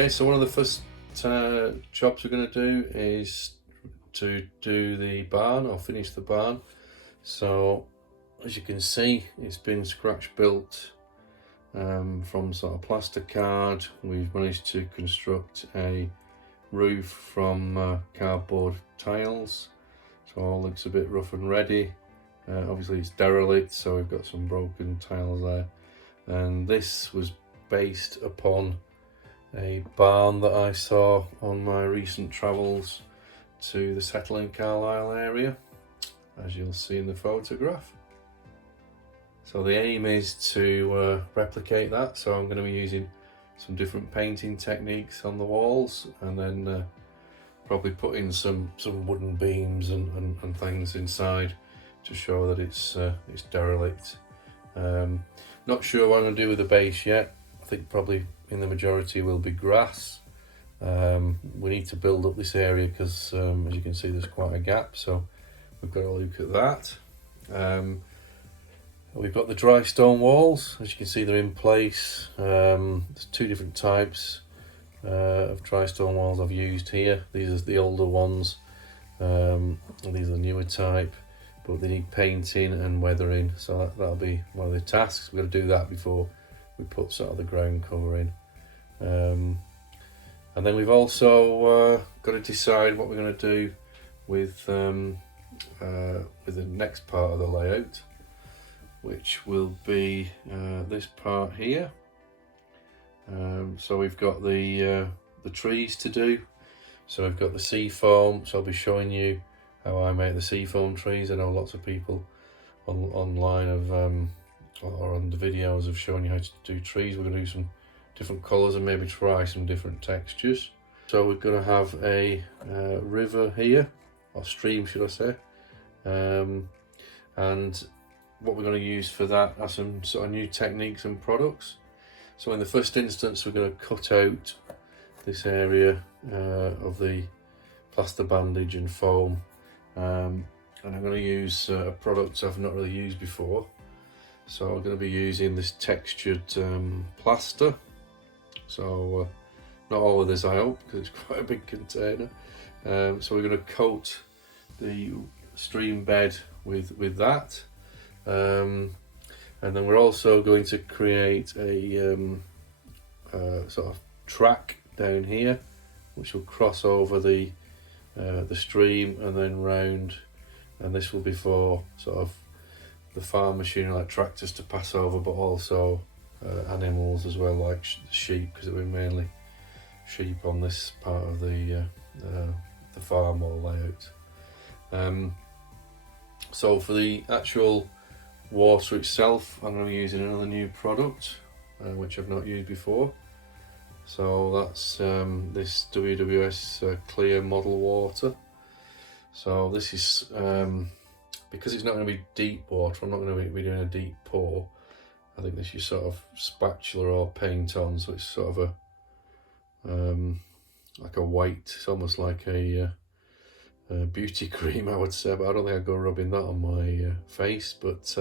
Okay, so one of the first jobs we're going to do is to do the barn, or finish the barn. So as you can see, it's been scratch built from sort of plaster card. We've managed to construct a roof from cardboard tiles, so all looks a bit rough and ready. Obviously it's derelict, so we've got some broken tiles there, and this was based upon a barn that I saw on my recent travels to the Settle in Carlisle area, as you'll see in the photograph. So the aim is to replicate that, so I'm going to be using some different painting techniques on the walls, and then probably put in some wooden beams and things inside to show that it's derelict. Not sure what I'm going to do with the base yet. I think probably in the majority will be grass. We need to build up this area because as you can see there's quite a gap, so we've got to look at that. We've got the dry stone walls. As you can see, they're in place. There's two different types of dry stone walls I've used here. These are the older ones, and these are the newer type, but they need painting and weathering, so that'll be one of the tasks. We're going to do that before we put sort of the ground cover in. And then we've also got to decide what we're going to do with the next part of the layout, which will be this part here. So we've got the trees to do. So we've got the seafoam, so I'll be showing you how I make the seafoam trees. I know lots of people online have or on the videos of showing you how to do trees. We're going to do some different colours and maybe try some different textures. So we're going to have a river here, or stream should I say, and what we're going to use for that are some sort of new techniques and products. So in the first instance we're going to cut out this area of the plaster bandage and foam, and I'm going to use a product I've not really used before. So I'm going to be using this textured plaster. So not all of this I hope, because it's quite a big container. So we're going to coat the stream bed with that. And then we're also going to create a sort of track down here, which will cross over the stream and then round, and this will be for sort of the farm machinery like tractors to pass over, but also animals as well, like sheep, because it will be mainly sheep on this part of the farm or layout. So for the actual water itself, I'm going to be using another new product which I've not used before. So that's this WWS clear model water. So this is because it's not going to be deep water, I'm not going to be doing a deep pour. I think this is sort of spatula or paint on, so it's sort of a like a white, it's almost like a beauty cream I would say, but I don't think I'd go rubbing that on my face. But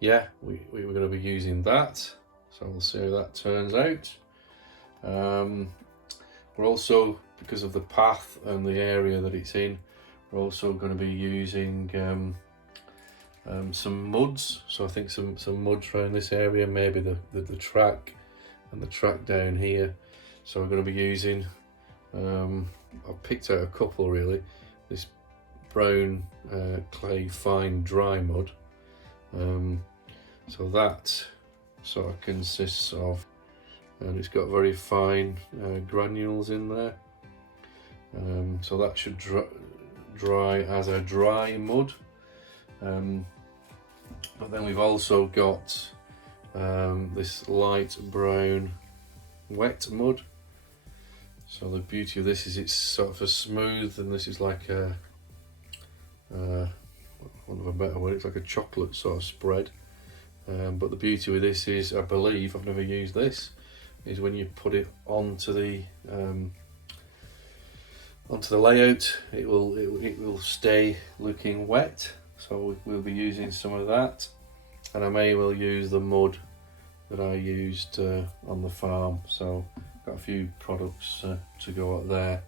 yeah, we were going to be using that, so we'll see how that turns out. We're also, because of the path and the area that it's in, we're also going to be using some muds. So I think some muds around this area, maybe the track and the track down here. So we're going to be using, I've picked out a couple really, this brown clay fine dry mud. So that sort of consists of, and it's got very fine granules in there. So that should dry as a dry mud. But then we've also got this light brown wet mud. So the beauty of this is it's sort of a smooth, and this is like a, want of a better word, it's like a chocolate sort of spread. But the beauty with this is, I believe, I've never used this, is when you put it onto the layout, it will stay looking wet. So we'll be using some of that, and I may well use the mud that I used on the farm. So got a few products to go up there.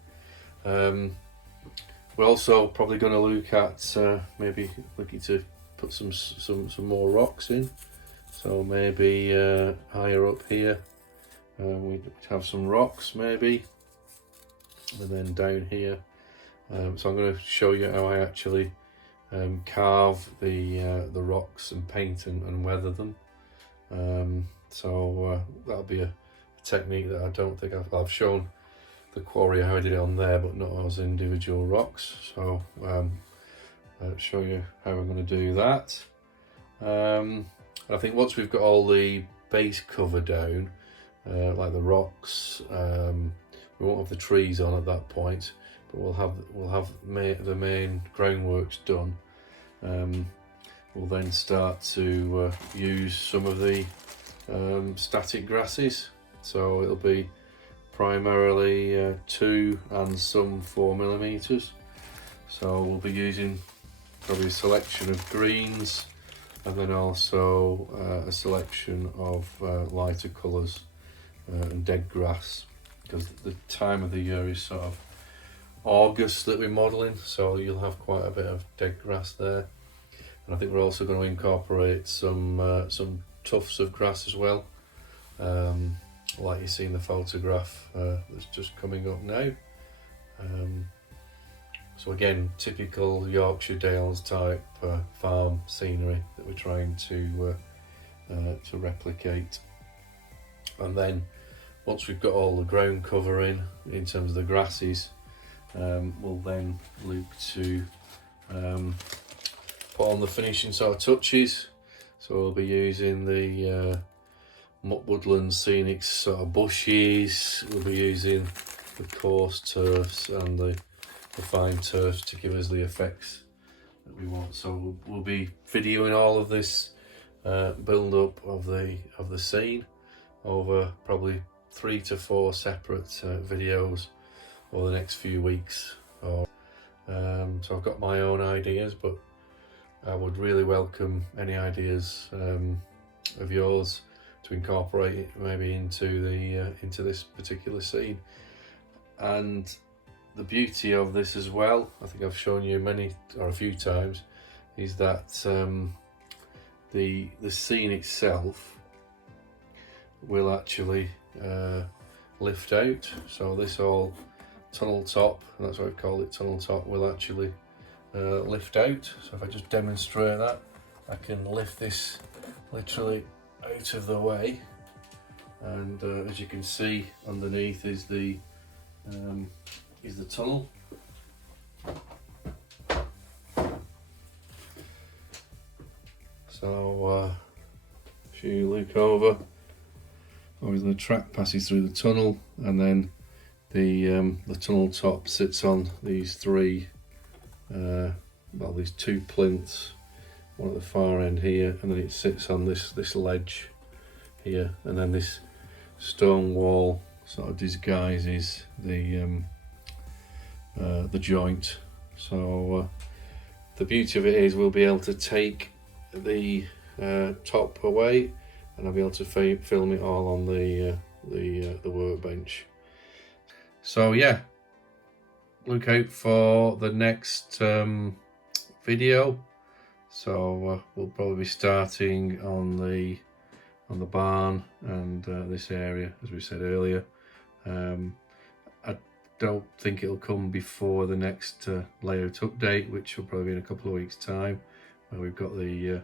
We're also probably going to look at maybe looking to put some more rocks in. So maybe higher up here we'd have some rocks maybe, and then down here. So I'm going to show you how I actually carve the rocks and paint and weather them. So that'll be a technique that I don't think I've shown the quarry how I did it on there, but not as individual rocks. So I'll show you how we're going to do that. I think once we've got all the base cover down, like the rocks, we won't have the trees on at that point, but we'll have the main groundworks done. We'll then start to use some of the static grasses. So it'll be primarily 2 and some 4mm. So we'll be using probably a selection of greens, and then also a selection of lighter colours and dead grass, because the time of the year is sort of August that we're modelling, so you'll have quite a bit of dead grass there. And I think we're also going to incorporate some tufts of grass as well, like you see in the photograph that's just coming up now. So again, typical Yorkshire Dales type farm scenery that we're trying to replicate. And then once we've got all the ground cover in terms of the grasses, we'll then look to put on the finishing sort of touches. So we'll be using the Woodland Scenics sort of bushes. We'll be using the coarse turfs and the fine turfs to give us the effects that we want. So we'll be videoing all of this build up of the scene over probably 3 to 4 separate videos over the next few weeks. So I've got my own ideas, but I would really welcome any ideas of yours to incorporate it maybe into this particular scene. And the beauty of this as well, I think I've shown you a few times, is that the scene itself will actually lift out. So this whole tunnel top, and that's why we've called it tunnel top, will actually lift out. So if I just demonstrate that, I can lift this literally out of the way, and as you can see, underneath is the tunnel. So if you look over, obviously the track passes through the tunnel, and then the tunnel top sits on these these 2 plinths, one at the far end here, and then it sits on this ledge here, and then this stone wall sort of disguises the joint. So the beauty of it is we'll be able to take the top away, and I'll be able to film it all on the workbench. So yeah, look out for the next video. So we'll probably be starting on the barn and this area, as we said earlier. I don't think it'll come before the next layout update, which will probably be in a couple of weeks' time, where we've got the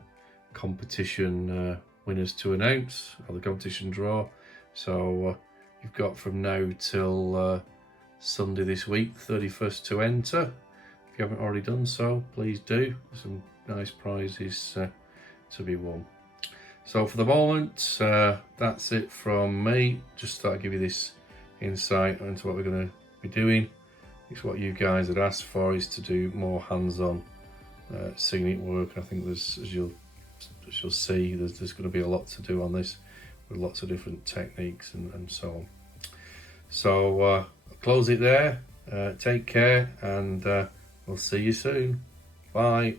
competition winners to announce, or the competition draw. So you've got from now till Sunday this week, 31st, to enter. If you haven't already done so, please do. Some nice prizes to be won. So for the moment, that's it from me. Just thought I'd give you this insight into what we're going to be doing. It's what you guys had asked for, is to do more hands-on scenic work. I think there's, as you'll see, there's going to be a lot to do on this, with lots of different techniques and so on. So I'll close it there. Take care, and we'll see you soon. Bye.